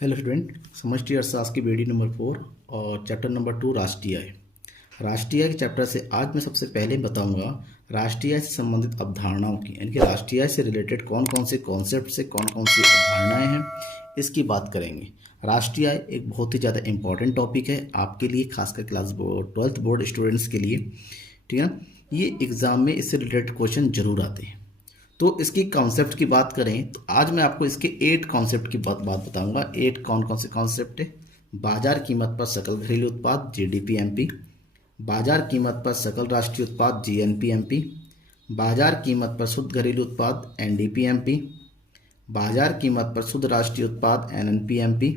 Hello student, समष्टि अर्थशास्त्र की बीडी नंबर 4 और चैप्टर नंबर 2 राष्ट्रीय आय। राष्ट्रीय आय के चैप्टर से आज मैं सबसे पहले बताऊंगा राष्ट्रीय आय से संबंधित अवधारणाओं की, यानी कि राष्ट्रीय आय से रिलेटेड कौन कौन से कॉन्सेप्ट से कौन कौन सी अवधारणाएं हैं, इसकी बात करेंगे। राष्ट्रीय आय एक बहुत ही ज़्यादा इंपॉर्टेंट टॉपिक है आपके लिए, खासकर क्लास 12th बोर्ड स्टूडेंट्स के लिए। ठीक है, ये एग्ज़ाम में इससे रिलेटेड क्वेश्चन जरूर आते हैं। तो इसकी कॉन्सेप्ट की बात करें तो आज मैं आपको इसके 8 कॉन्सेप्ट की बात बताऊंगा। 8 कौन कौन से कॉन्सेप्ट है? बाजार कीमत पर सकल घरेलू उत्पाद जीडीपी एमपी, बाजार कीमत पर सकल राष्ट्रीय उत्पाद जीएनपी एमपी, बाजार कीमत पर शुद्ध घरेलू उत्पाद एनडीपी एमपी, बाजार कीमत पर शुद्ध राष्ट्रीय उत्पाद एनएनपी एमपी,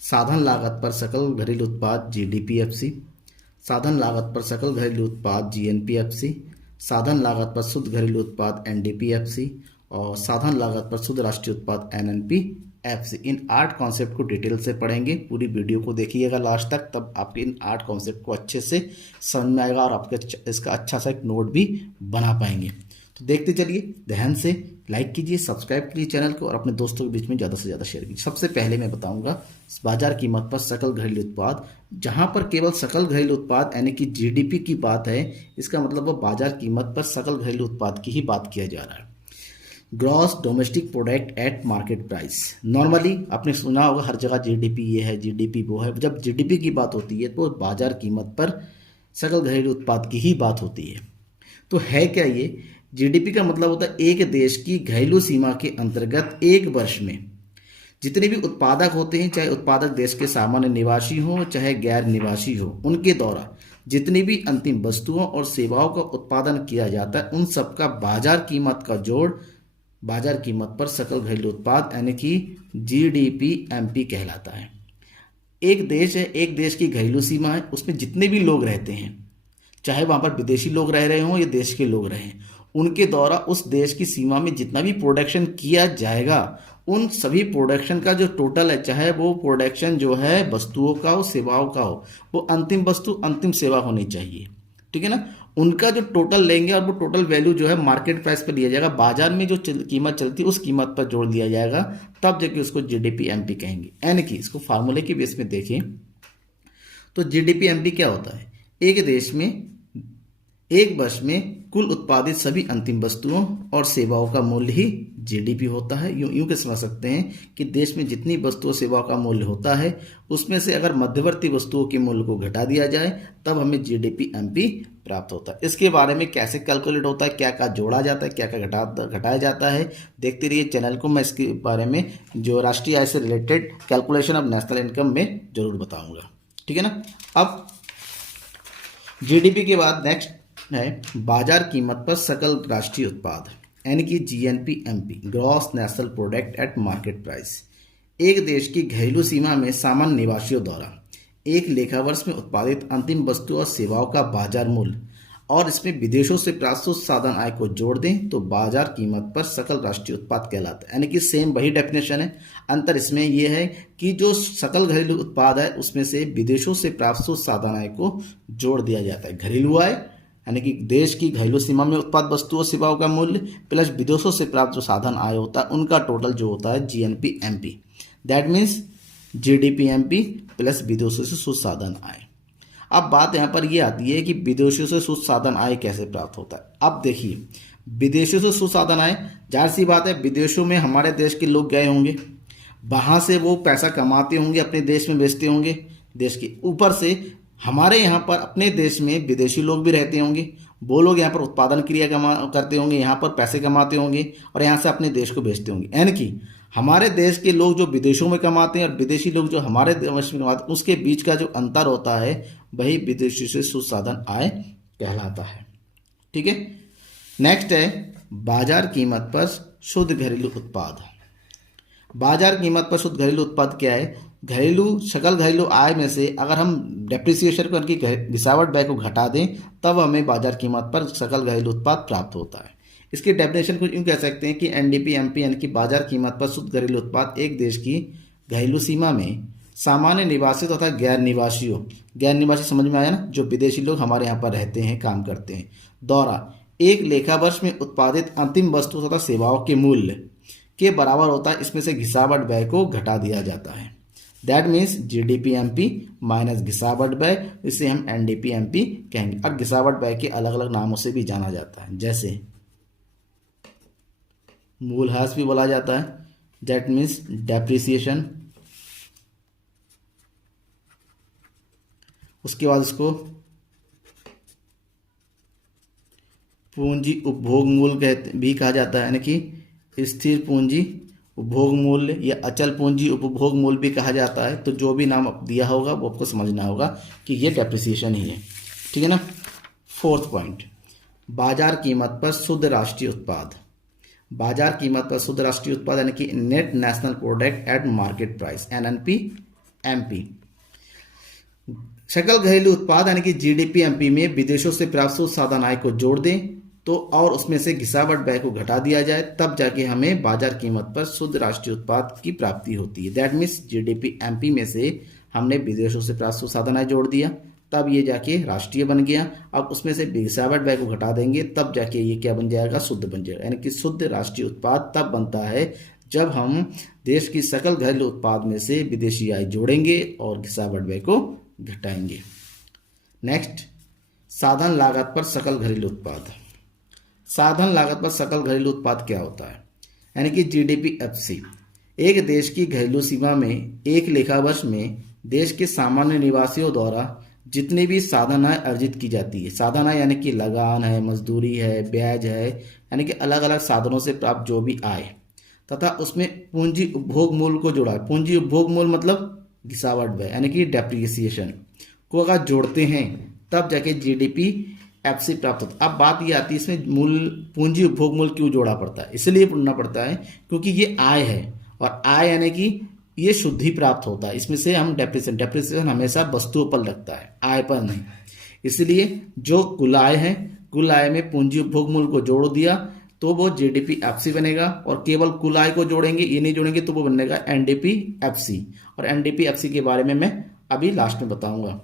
साधन लागत पर सकल घरेलू उत्पाद जीडीपी एफसी, साधन लागत पर सकल घरेलू उत्पाद जीएनपी एफसी, साधन लागत पर शुद्ध घरेलू उत्पाद एनडीपीएफसी और साधन लागत पर शुद्ध राष्ट्रीय उत्पाद एनएनपीएफसी। इन 8 कॉन्सेप्ट को डिटेल से पढ़ेंगे। पूरी वीडियो को देखिएगा लास्ट तक, तब आपके इन 8 कॉन्सेप्ट को अच्छे से समझ में आएगा और आपके इसका अच्छा सा एक नोट भी बना पाएंगे। तो देखते चलिए, ध्यान से लाइक कीजिए, सब्सक्राइब कीजिए चैनल को और अपने दोस्तों के बीच में ज़्यादा से ज़्यादा शेयर कीजिए। सबसे पहले मैं बताऊंगा बाजार कीमत पर सकल घरेलू उत्पाद। जहां पर केवल सकल घरेलू उत्पाद यानी कि जीडीपी की बात है, इसका मतलब वो बाजार कीमत पर सकल घरेलू उत्पाद की ही बात किया जा रहा है। Gross domestic product eight market price. Normally आपने सुना होगा हर जगह जीडीपी ये है, जीडीपी वो है। जब जीडीपी की बात होती है तो बाजार कीमत पर सकल घरेलू उत्पाद की ही बात होती है। तो है क्या ये? जीडीपी का मतलब होता है एक देश की घरेलू सीमा के अंतर्गत एक वर्ष में जितने भी उत्पादक होते हैं, चाहे उत्पादक देश के सामान्य निवासी हो चाहे गैर निवासी हो, उनके द्वारा जितनी भी अंतिम वस्तुओं और सेवाओं का उत्पादन किया जाता है, उन सब का बाजार कीमत का जोड़ बाजार कीमत पर सकल घरेलू उत्पाद यानी कि जीडीपी एमपी कहलाता है। एक देश है, एक देश की घरेलू सीमा है, उसमें जितने भी लोग रहते हैं, चाहे वहां पर विदेशी लोग रह रहे हों या देश के लोग रहें, उनके द्वारा उस देश की सीमा में जितना भी प्रोडक्शन किया जाएगा, उन सभी प्रोडक्शन का जो टोटल है, चाहे वो प्रोडक्शन जो है वस्तुओं का हो सेवाओं का हो, वो अंतिम वस्तु अंतिम सेवा होनी चाहिए। ठीक है ना? उनका जो टोटल लेंगे और वो टोटल वैल्यू जो है मार्केट प्राइस पर लिया जाएगा, बाजार में जो कीमत चलती है उस कीमत पर जोड़ दिया जाएगा, तब जाके उसको जीडीपी एमपी कहेंगे। यानी कि इसको फार्मूले के बेस में देखें तो जीडीपी एमपी क्या होता है? एक देश में एक वर्ष में कुल उत्पादित सभी अंतिम वस्तुओं और सेवाओं का मूल्य ही जीडीपी होता है। यूं के समझ सकते हैं कि देश में जितनी वस्तुओं सेवाओं का मूल्य होता है, उसमें से अगर मध्यवर्ती वस्तुओं के मूल्य को घटा दिया जाए, तब हमें जीडीपी एमपी प्राप्त होता है। इसके बारे में कैसे कैलकुलेट होता है, क्या क्या जोड़ा जाता है, क्या क्या घटाया जाता है, देखते रहिए चैनल को। मैं इसके बारे में जो राष्ट्रीय आय से related calculation of national income में जरूर बताऊंगा। ठीक है ना? अब जीडीपी के बाद नेक्स्ट है बाजार कीमत पर सकल राष्ट्रीय उत्पाद यानी कि GNP MP, gross national product at market price. एक देश की घरेलू सीमा में सामान्य निवासियों द्वारा एक लेखा वर्ष में उत्पादित अंतिम वस्तु और सेवाओं का बाजार मूल्य और इसमें विदेशों से प्राप्त साधन आय को जोड़ दें तो बाजार कीमत पर सकल राष्ट्रीय उत्पाद कहलाता है। यानी कि सेम वही डेफिनेशन है, अंतर इसमें यह है कि जो सकल घरेलू उत्पाद है उसमें से विदेशों से प्राप्त साधन आय को जोड़ दिया जाता है। घरेलू आय यानी कि देश की घरेलू सीमा में उत्पाद वस्तुओं सेवाओं का मूल्य प्लस विदेशों से प्राप्त जो साधन आय होता है, उनका टोटल जो होता है GNP MP. That means GDP MP plus विदेशों से शुद्ध साधन आय। अब बात यहाँ पर ये आती है कि विदेशों से शुद्ध साधन आय कैसे प्राप्त होता है। अब देखिए, विदेशों से शुद्ध साधन आय, जाहिर सी बात है विदेशों में हमारे देश के लोग गए होंगे, वहाँ से वो पैसा कमाते होंगे, अपने देश में बेचते होंगे। देश के ऊपर से हमारे यहाँ पर अपने देश में विदेशी लोग भी रहते होंगे, वो लोग यहाँ पर उत्पादन क्रिया करते होंगे, यहाँ पर पैसे कमाते होंगे और यहाँ से अपने देश को बेचते होंगे। यानी कि हमारे देश के लोग जो विदेशों में कमाते हैं और विदेशी लोग जो हमारे देश में कमाते हैं, उसके बीच का जो अंतर होता है वही विदेशी से शुद्ध साधन आय कहलाता है। ठीक है? नेक्स्ट है बाजार कीमत पर शुद्ध घरेलू उत्पाद। बाजार कीमत पर शुद्ध घरेलू उत्पाद क्या है? घरेलू सकल घरेलू आय में से अगर हम डेप्रिसिएशन को उनकी गिरावट व्यय को घटा दें, तब हमें बाजार कीमत पर सकल घरेलू उत्पाद प्राप्त होता है। इसकी डेफिनेशन को यूँ कह सकते हैं कि एनडीपी एमपी यानी कि बाजार कीमत पर शुद्ध घरेलू उत्पाद एक देश की घरेलू सीमा में सामान्य निवासियों तथा गैर निवासियों, गैर निवासी समझ में आया ना, जो विदेशी लोग हमारे यहाँ पर रहते हैं, काम करते हैं, द्वारा एक लेखा वर्ष में उत्पादित अंतिम वस्तु तथा सेवाओं के मूल्य के बराबर होता है, इसमें से घिसावट व्यय को घटा दिया जाता है। That means GDP MP minus घिसावट व्यय, इसे हम एनडीपी एमपी कहेंगे। अब घिसावट व्यय के अलग अलग नामों से भी जाना जाता है, जैसे मूल्यह्रास भी बोला जाता है, दैट मीन्स डेप्रिसिएशन। उसके बाद उसको पूंजी उपभोग मूल्य भी कहा जाता है, यानी कि स्थिर पूंजी उपभोग मूल्य या अचल पूंजी उपभोग मूल्य भी कहा जाता है। तो जो भी नाम दिया होगा वो आपको समझना होगा कि ये डेप्रिसिएशन ही है, ठीक है ना। फोर्थ पॉइंट, बाजार कीमत पर शुद्ध राष्ट्रीय उत्पाद। बाजार कीमत पर शुद्ध राष्ट्रीय उत्पाद यानी कि net national product at market price, NNP MP. सकल घरेलू उत्पाद यानी कि जीडीपी एमपी में विदेशों से प्राप्त शुद्ध साधन आय को जोड़ दें तो और उसमें से घिसावट व्यय को घटा दिया जाए, तब जाके हमें बाजार कीमत पर शुद्ध राष्ट्रीय उत्पाद की प्राप्ति होती है। दैट मीन्स जीडीपी एमपी में से हमने विदेशों से प्राप्त शुद्ध साधन आय जोड़ दिया, तब ये जाके राष्ट्रीय बन गया। अब उसमें से घिसावट व्यय को घटा देंगे, तब जाके ये क्या बन जाएगा, शुद्ध बन जाएगा। यानी कि शुद्ध राष्ट्रीय उत्पाद तब बनता है जब हम देश की सकल घरेलू उत्पाद में से विदेशी आय जोड़ेंगे और घिसावट व्यय को घटाएंगे। नेक्स्ट, साधन लागत पर सकल घरेलू उत्पाद। साधन लागत पर सकल घरेलू उत्पाद क्या होता है, यानी कि जीडीपी एफसी। एक देश की घरेलू सीमा में एक लेखा वर्ष में देश के सामान्य निवासियों द्वारा जितनी भी साधन आय अर्जित की जाती है, साधन आय यानी कि लगान है, मजदूरी है, ब्याज है, यानी कि अलग अलग साधनों से प्राप्त जो भी आय, तथा उसमें पूंजी उपभोग मूल्य को जोड़ा। पूंजी उपभोग मूल्य मतलब घिसावट व्यय यानी कि डेप्रिसिएशन को अगर जोड़ते हैं तब जाके जीडीपी एफसी प्राप्त होता है। अब बात ये आती है इसमें मूल्य पूंजी उपभोग मूल्य क्यों जोड़ा पड़ता है, इसलिए जोड़ना पड़ता है क्योंकि ये आय है और आय यानी कि ये शुद्ध ही प्राप्त होता है। इसमें से हम डेप्रिसिएशन हमेशा वस्तुओं पर लगता है, आय पर नहीं। इसलिए जो कुल आय है, कुल आय में पूंजी उपभोग मूल्य को जोड़ दिया तो वो जीडीपी एफसी बनेगा, और केवल कुल आय को जोड़ेंगे, ये नहीं जोड़ेंगे तो वो बनेगा एनडीपी एफसी। और एनडीपी एफसी के बारे में मैं अभी लास्ट में बताऊंगा।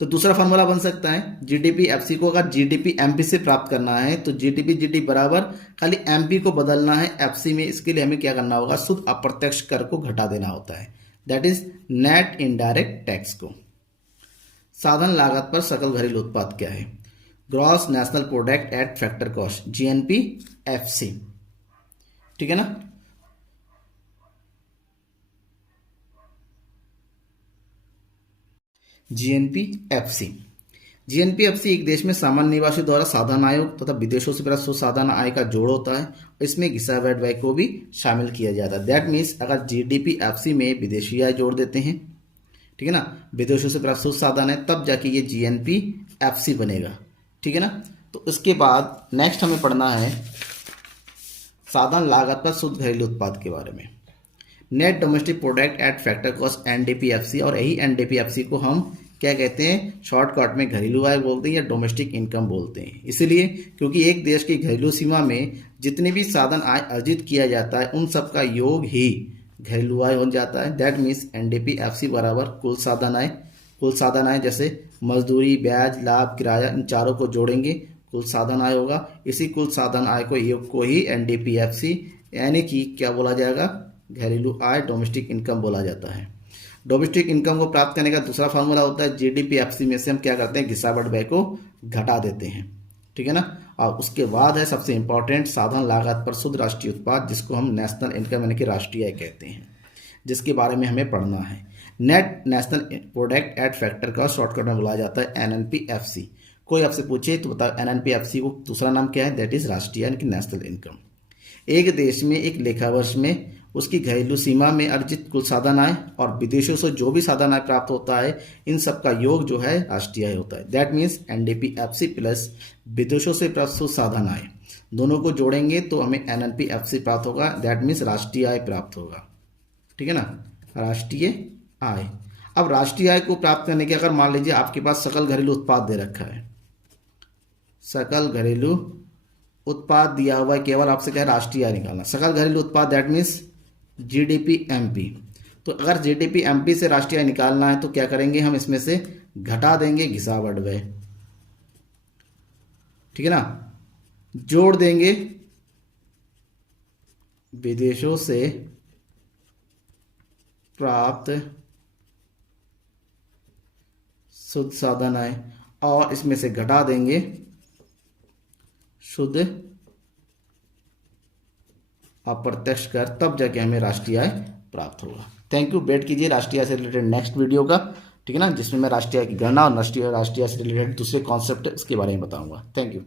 तो दूसरा फॉर्मूला बन सकता है जीडीपी एफसी को अगर जीडीपी एमपी से प्राप्त करना है तो जीडीपी जीडी बराबर खाली एमपी को बदलना है एफसी में। इसके लिए हमें क्या करना होगा, शुद्ध अप्रत्यक्ष कर को घटा देना होता है, that is net indirect tax को। साधन लागत पर सकल घरेलू उत्पाद क्या है, gross national product at factor cost, GNP FC, ठीक है ना। जीएनपी एफसी, जीएनपी एफसी एक देश में सामान्य निवासी द्वारा साधन आय तथा विदेशों से प्राप्त साधन आय का जोड़ होता है, और इसमें घिसावट व्यय को भी शामिल किया जाता है। दैट मीन्स अगर जीडीपी एफसी में विदेशी आय जोड़ देते हैं, ठीक है ना, विदेशों से प्राप्त साधन है, तब जाके ये जीएनपी एफसी बनेगा, ठीक है ना। तो इसके बाद नेक्स्ट हमें पढ़ना है साधन लागत पर शुद्ध घरेलू उत्पाद के बारे में। Net domestic product at factor cost NDPFC, और यही एनडीपीएफसी को हम क्या कहते हैं, शॉर्टकट में घरेलू आय बोलते हैं या डोमेस्टिक इनकम बोलते हैं। इसलिए क्योंकि एक देश की घरेलू सीमा में जितने भी साधन आय अर्जित किया जाता है उन सब का योग ही घरेलू आय हो जाता है। दैट मीन्स एनडीपीएफसी बराबर कुल साधन आय। कुल साधन आय जैसे मजदूरी, ब्याज, लाभ, किराया, इन चारों को जोड़ेंगे कुल साधन आय होगा। इसी कुल साधन आय को योग को ही एनडीपीएफसी यानी कि क्या बोला जाएगा, घरेलू आय, डोमेस्टिक इनकम बोला जाता है। डोमेस्टिक इनकम को प्राप्त करने का दूसरा फार्मूला होता है जीडीपी एफसी में से हम क्या करते हैं, घिसावट व्यय को घटा देते हैं, ठीक है ना। और उसके बाद है सबसे इंपॉर्टेंट साधन लागत पर शुद्ध राष्ट्रीय उत्पाद, जिसको हम नेशनल इनकम यानी कि राष्ट्रीय आय कहते हैं, जिसके बारे में हमें पढ़ना है। Net national product at factor का शॉर्टकट में बोला जाता है एनएनपीएफसी। कोई आपसे पूछे तो बताओ एनएनपीएफसी को दूसरा नाम क्या है, दैट इज राष्ट्रीय यानी कि नेशनल इनकम। एक देश में एक लेखा वर्ष में उसकी घरेलू सीमा में अर्जित कुल साधन आय और विदेशों से जो भी साधन आय प्राप्त होता है, इन सब का योग जो है राष्ट्रीय आय होता है। दैट मीन्स एनडीपीएफसी प्लस विदेशों से प्राप्त साधन आय, दोनों को जोड़ेंगे तो हमें एनएनपीएफसी प्राप्त होगा। दैट मीन्स राष्ट्रीय आय प्राप्त होगा, ठीक है ना, राष्ट्रीय आय। अब राष्ट्रीय आय को प्राप्त करने के अगर मान लीजिए आपके पास सकल घरेलू उत्पाद दे रखा है, सकल घरेलू उत्पाद दिया हुआ है, केवल आपसे क्या है, राष्ट्रीय आय निकालना। सकल घरेलू उत्पाद दैट मीन्स जीडीपी एमपी। तो अगर जीडीपी एमपी से राष्ट्रीय आय निकालना है तो क्या करेंगे, हम इसमें से घटा देंगे घिसावट व्यय, ठीक है ना, जोड़ देंगे विदेशों से प्राप्त शुद्ध साधन आय, और इसमें से घटा देंगे शुद्ध अप्रत्यक्ष कर, तब जाके हमें राष्ट्रीय आय प्राप्त होगा। Thank you. वेट कीजिए राष्ट्रीय आय से रिलेटेड नेक्स्ट वीडियो का, ठीक है ना, जिसमें मैं राष्ट्रीय आय की गणना और राष्ट्रीय आय से रिलेटेड दूसरे कॉन्सेप्ट इसके बारे में बताऊंगा। Thank you.